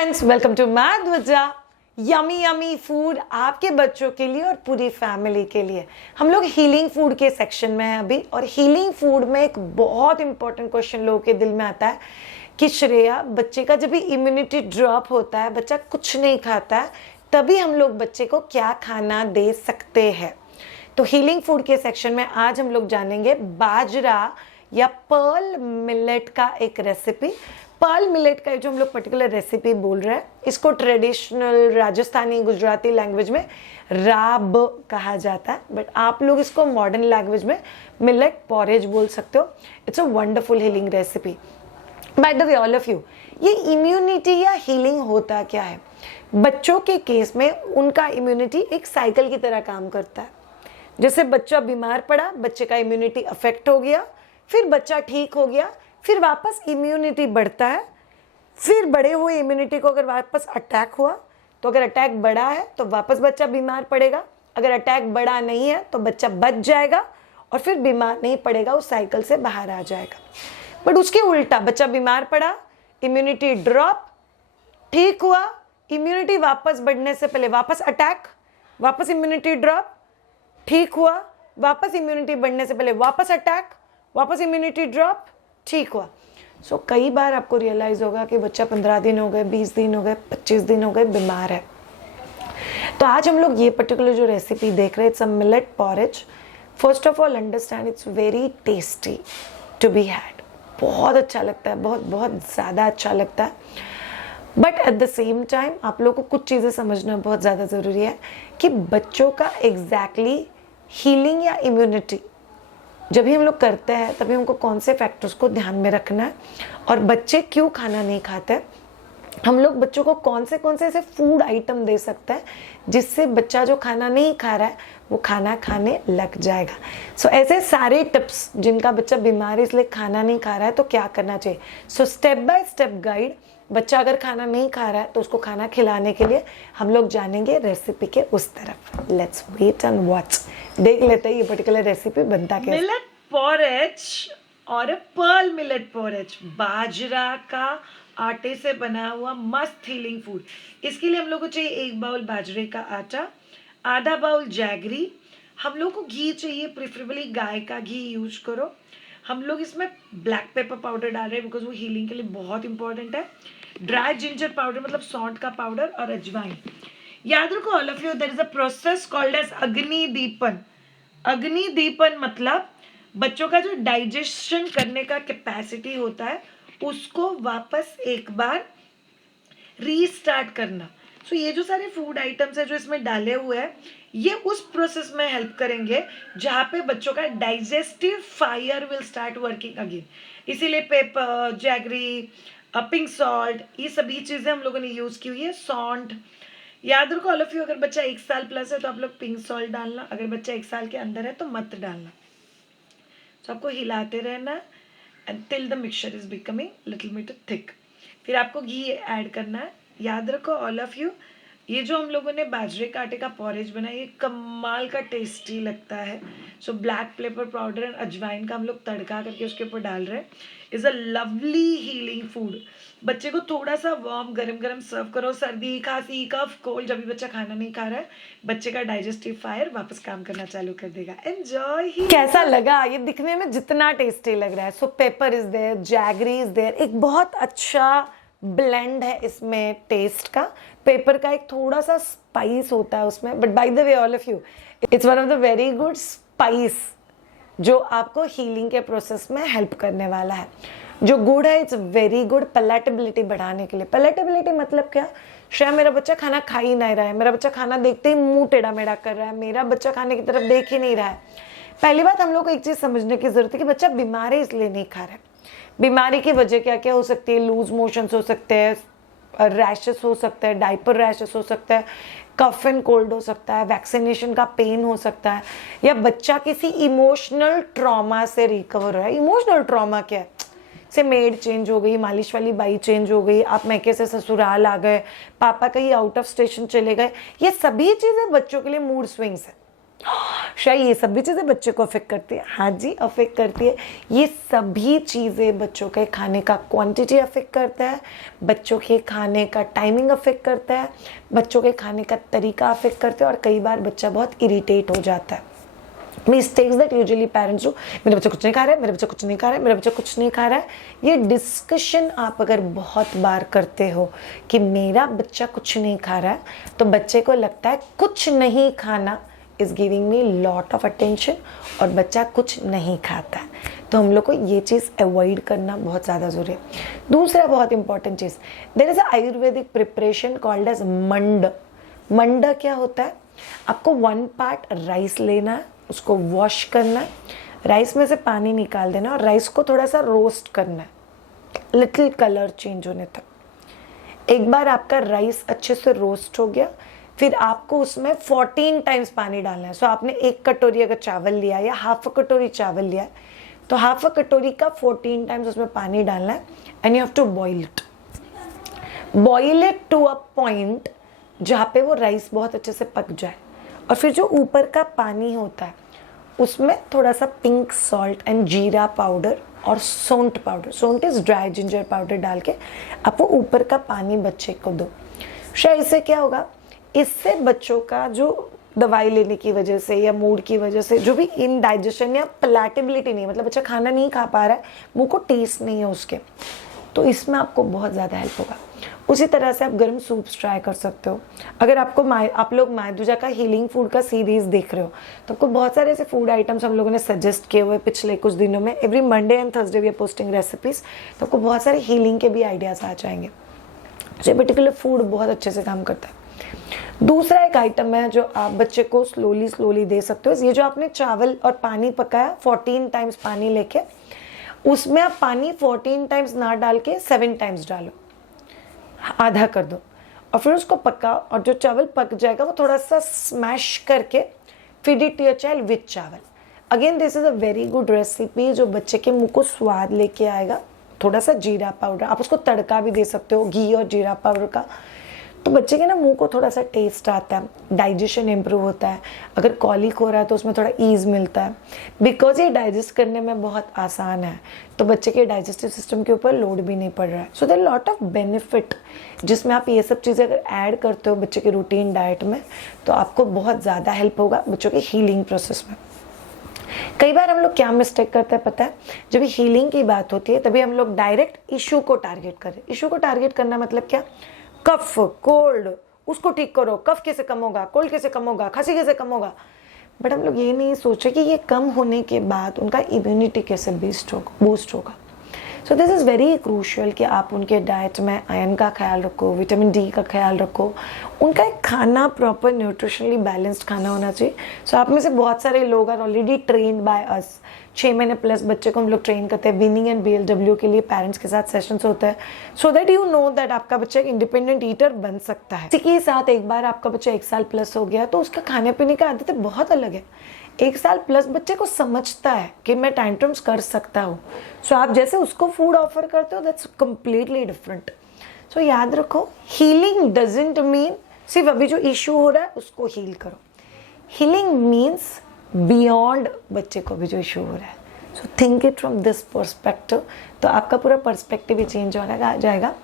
Friends, welcome to माधवजा। Yummy yummy food आपके बच्चों के लिए और पूरी फैमिली के लिए। हम लोग हीलिंग फूड के सेक्शन में हैं अभी, और हीलिंग फूड में एक बहुत इंपॉर्टेंट क्वेश्चन लोगों के दिल में आता है कि श्रेया, बच्चे का जब भी इम्यूनिटी ड्रॉप होता है, बच्चा कुछ नहीं खाता है, तभी हम लोग बच्चे को क्या खाना दे सकते हैं। तो हीलिंग फूड के सेक्शन में आज हम लोग जानेंगे बाजरा या पर्ल मिलेट का एक रेसिपी। पर्ल मिलेट का जो हम लोग पर्टिकुलर रेसिपी बोल रहे हैं, इसको ट्रेडिशनल राजस्थानी गुजराती लैंग्वेज में राब कहा जाता है, बट आप लोग इसको मॉडर्न लैंग्वेज में मिलेट पॉरेज बोल सकते हो। It's a wonderful healing recipe. By the way all of you, ये इम्यूनिटी या हीलिंग होता क्या है? बच्चों के केस में उनका इम्यूनिटी एक साइकिल की तरह काम करता है। जैसे बच्चा बीमार पड़ा, बच्चे का इम्यूनिटी अफेक्ट हो गया, फिर बच्चा ठीक हो गया, फिर वापस इम्यूनिटी बढ़ता है, फिर बड़े हुए इम्यूनिटी को अगर वापस अटैक हुआ तो अगर अटैक बड़ा है तो वापस बच्चा बीमार पड़ेगा, अगर अटैक बड़ा नहीं है तो बच्चा बच जाएगा और फिर बीमार नहीं पड़ेगा, उस साइकिल से बाहर आ जाएगा। बट उसके उल्टा, बच्चा बीमार पड़ा, इम्यूनिटी ड्रॉप, ठीक हुआ, इम्यूनिटी वापस बढ़ने से पहले वापस अटैक, वापस इम्यूनिटी ड्रॉप, ठीक हुआ, वापस इम्यूनिटी बढ़ने से पहले वापस अटैक, वापस इम्यूनिटी ड्रॉप, ठीक हुआ। सो कई बार आपको रियलाइज होगा कि बच्चा 15 दिन हो गए, 20 दिन हो गए, 25 दिन हो गए बीमार है। तो आज हम लोग ये पर्टिकुलर जो रेसिपी देख रहे हैं, it's a millet porridge. First of all understand, it's very tasty to be had. बहुत अच्छा लगता है, बहुत बहुत ज़्यादा अच्छा लगता है। But at the same time आप लोग को कुछ चीज़ें समझना बहुत ज़्यादा ज़रूरी है कि बच्चों का एग्जैक्टली हीलिंग या इम्यूनिटी जब भी हम लोग करते हैं तभी हमको कौन से फैक्टर्स को ध्यान में रखना है, और बच्चे क्यों खाना नहीं खाते, हम लोग बच्चों को कौन से ऐसे फूड आइटम दे सकते हैं जिससे बच्चा जो खाना नहीं खा रहा है वो खाना खाने लग जाएगा। सो ऐसे सारे टिप्स, जिनका बच्चा बीमार है इसलिए खाना नहीं खा रहा है तो क्या करना चाहिए। So step by step guide. बच्चा अगर खाना नहीं खा रहा है तो उसको खाना खिलाने के लिए हम लोग जानेंगे रेसिपी के उस तरफ। Let's wait and watch. देख लेते हैं ये पर्टिकुलर रेसिपी बनता कैसे। मिलेट पॉरेज और पर्ल मिलेट पॉरेज, बाजरा का आटे से बना हुआ मस्त हीलिंग फूड। इसके लिए हम लोग को चाहिए 1 बाउल बाजरे का आटा, आधा बाउल जैगरी, हम लोग को घी चाहिए, प्रेफरेबली गाय का घी यूज करो। हम लोग इसमें ब्लैक पेपर पाउडर डाल रहे हैं बिकॉज वो हीलिंग के लिए बहुत इंपॉर्टेंट है। ड्राई जिंजर पाउडर मतलब सौंठ का पाउडर, और अजवाइन। याद रखो all of you, there is a process called as agni deepan. अग्नि दीपन मतलब बच्चों का जो डाइजेशन करने का कैपेसिटी होता है उसको वापस एक बार रीस्टार्ट करना। सो ये जो सारे फूड आइटम्स है जो इसमें डाले हुए हैं, ये उस प्रोसेस में हेल्प करेंगे जहाँ पे बच्चों का digestive fire will start working again. इसीलिए पेपर, जैगरी, पिंक सॉल्ट, ये सभी चीज़ें हम लोगों ने यूज़ की हुई है। सौंठ, याद रखो ऑल ऑफ यू, अगर बच्चा 1 साल प्लस है तो आप लोग पिंक सॉल्ट डालना, अगर बच्चा 1 साल के अंदर है तो मत डालना। तो आपको हिलाते रहना till the mixture is becoming little bit thick. फिर आपको घी ऐड करना है। याद रखो ऑल ऑफ यू, ये जो हम लोगों ने बाजरे का आटे का पॉरेज बनाया, ये कमाल का टेस्टी लगता है। So black pepper powder and अजवाइन का हम लोग तड़का करके उसके ऊपर डाल रहे हैं। Is a lovely healing food. बच्चे को थोड़ा सा वार्म गरम गरम सर्व करो। सर्दी, खांसी, कफ, कोल्ड, जब भी बच्चा खाना नहीं खा रहा है, बच्चे का डाइजेस्टिव फायर वापस काम करना चालू कर देगा। एंजॉय ही। कैसा लगा? ये दिखने में जितना टेस्टी लग रहा है। So pepper is there, jaggery is there, एक बहुत अच्छा ब्लेंड है इसमें टेस्ट का। पेपर का एक थोड़ा सा स्पाइस होता है उसमें, but by the way all of you, it's one of the very good spice जो आपको हीलिंग के प्रोसेस में हेल्प करने वाला है। जो गुड़ है, इट्स वेरी गुड पैलेटेबिलिटी बढ़ाने के लिए। पैलेटेबिलिटी मतलब क्या? श्रेया, मेरा बच्चा खाना खा ही नहीं रहा है, मेरा बच्चा खाना देखते ही मुंह टेढ़ा मेढ़ा कर रहा है, मेरा बच्चा खाने की तरफ देख ही नहीं रहा है। पहली बात हम लोग को एक चीज़ समझने की जरूरत है कि बच्चा बीमार है इसलिए नहीं खा रहा है। बीमारी की वजह क्या क्या हो सकती है? लूज मोशंस हो सकते हैं, रैशेस हो सकते हैं, डायपर रैशेस हो सकता है, कफ एंड कोल्ड हो सकता है, वैक्सीनेशन का पेन हो सकता है, या बच्चा किसी इमोशनल ट्रॉमा से रिकवर हो रहा है। इमोशनल ट्रॉमा क्या है? से मेड चेंज हो गई, मालिश वाली बाई चेंज हो गई, आप मैके से ससुराल आ गए, पापा कहीं आउट ऑफ स्टेशन चले गए, ये सभी चीज़ें बच्चों के लिए मूड स्विंग्स है। शायद ये सभी चीज़ें बच्चे को अफेक्ट करती है। हाँ जी, अफेक्ट करती है। ये सभी चीज़ें बच्चों के खाने का क्वांटिटी अफेक्ट करता है, बच्चों के खाने का टाइमिंग अफेक्ट करता है, बच्चों के खाने का तरीका अफेक्ट करता है, और कई बार बच्चा बहुत इरिटेट हो जाता है। Mistakes that usually parents do, मेरा बच्चा कुछ नहीं खा रहा है, मेरा बच्चा कुछ नहीं खा रहा है, मेरा बच्चा कुछ नहीं खा रहा है। ये डिस्कशन आप अगर बहुत बार करते हो कि मेरा बच्चा कुछ नहीं खा रहा है, तो बच्चे को लगता है कुछ नहीं खाना is giving me lot of attention, और बच्चा कुछ नहीं खाता है। तो हम लोग को ये चीज़ अवॉइड करना बहुत ज़्यादा ज़रूरी है। दूसरा बहुत इंपॉर्टेंट चीज़, there is a Ayurvedic preparation called as mand. मंड क्या होता है? आपको 1 पार्ट राइस लेना है, उसको वॉश करना है, राइस में से पानी निकाल देना, और राइस को थोड़ा सा रोस्ट करना है, लिटिल कलर चेंज होने तक। एक बार आपका राइस अच्छे से रोस्ट हो गया, फिर आपको उसमें 14 टाइम्स पानी डालना है। सो आपने 1 कटोरी अगर चावल लिया या हाफ अ कटोरी चावल लिया है, तो हाफ अ कटोरी का 14 टाइम्स उसमें पानी डालना है, and you have to boil it to a point जहाँ पे वो राइस बहुत अच्छे से पक जाए। और फिर जो ऊपर का पानी होता है उसमें थोड़ा सा पिंक सॉल्ट एंड जीरा पाउडर और सौंठ पाउडर, सौंठ इज ड्राई जिंजर पाउडर, डाल के आप वो ऊपर का पानी बच्चे को दो। शायद इससे क्या होगा, इससे बच्चों का जो दवाई लेने की वजह से या मूड की वजह से जो भी इनडाइजेशन या पलैटेबिलिटी नहीं, मतलब बच्चा खाना नहीं खा पा रहा है, मुंह को टेस्ट नहीं है उसके, तो इसमें आपको बहुत ज़्यादा हेल्प होगा। उसी तरह से आप गर्म सूप्स ट्राई कर सकते हो। अगर आपको आप लोग मायदुजा का हीलिंग फूड का सीरीज देख रहे हो, तो आपको बहुत सारे ऐसे फूड आइटम्स हम लोगों ने सजेस्ट किए हुए पिछले कुछ दिनों में। Every Monday and Thursday we are posting recipes, तो आपको बहुत सारे हीलिंग के भी आइडियाज़ आ जाएंगे। ये पर्टिकुलर फूड बहुत अच्छे से काम करता है। दूसरा एक आइटम है जो आप बच्चे को स्लोली दे सकते हो। ये जो आपने चावल और पानी पकाया 14 टाइम्स पानी लेके, उसमें आप पानी 14 टाइम्स ना डाल के 7 टाइम्स डालो, आधा कर दो, और फिर उसको पकाओ, और जो चावल पक जाएगा वो थोड़ा सा स्मैश करके feed it to your child with chawal. Again this is a very good recipe जो बच्चे के मुंह को स्वाद लेके आएगा। थोड़ा सा जीरा पाउडर, आप उसको तड़का भी दे सकते हो घी और जीरा पाउडर का, तो बच्चे के ना मुंह को थोड़ा सा टेस्ट आता है, डाइजेशन इम्प्रूव होता है। अगर कॉलिक हो रहा है तो उसमें थोड़ा ईज मिलता है, बिकॉज ये डाइजेस्ट करने में बहुत आसान है, तो बच्चे के डाइजेस्टिव सिस्टम के ऊपर लोड भी नहीं पड़ रहा है। So there lot of benefit, जिसमें आप ये सब चीज़ें अगर ऐड करते हो बच्चे के रूटीन डाइट में, तो आपको बहुत ज़्यादा हेल्प होगा बच्चों के हीलिंग प्रोसेस में। कई बार हम लोग क्या मिस्टेक करते हैं पता है, जब हीलिंग की बात होती है तभी हम लोग डायरेक्ट इशू को टारगेट करें। इशू को टारगेट करना मतलब क्या? कफ, कोल्ड, उसको ठीक करो, कफ कैसे कम होगा, कोल्ड कैसे कम होगा, खांसी कैसे कम होगा। बट हम लोग ये नहीं सोचे कि ये कम होने के बाद उनका इम्यूनिटी कैसे बूस्ट होगा। So this is very crucial कि आप उनके डाइट में आयरन का ख्याल रखो, विटामिन डी का ख्याल रखो, उनका एक खाना प्रॉपर न्यूट्रिशनली बैलेंस्ड खाना होना चाहिए। सो आप में से बहुत सारे लोग are already trained by us. 6 महीने प्लस बच्चे को हम लोग ट्रेन करते हैं। विनिंग एंड BLW के लिए पेरेंट्स के साथ सेशंस होते हैं, so that you know that आपका बच्चा एक इंडिपेंडेंट ईटर बन सकता है। इसी के साथ एक बार आपका बच्चा 1 साल प्लस हो गया तो उसका खाने पीने की आदतें बहुत अलग है। 1 साल प्लस बच्चे को समझता है कि मैं टैंट्रम्स कर सकता हूँ, सो आप जैसे उसको फूड ऑफर करते हो दैट्स कम्प्लीटली डिफरेंट। सो याद रखो, हीलिंग डजंट मीन सिर्फ अभी जो इशू हो रहा है उसको हील करो। हीलिंग मीन्स बियॉन्ड बच्चे को भी जो इशू हो रहा है। So think it from this perspective, तो आपका पूरा पर्सपेक्टिव ही चेंज हो जाएगा,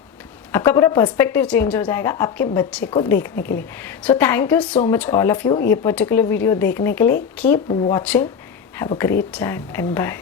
आपका पूरा पर्सपेक्टिव चेंज हो जाएगा आपके बच्चे को देखने के लिए। So thank you so much all of you ये पर्टिकुलर वीडियो देखने के लिए। Keep watching, have a great time and bye.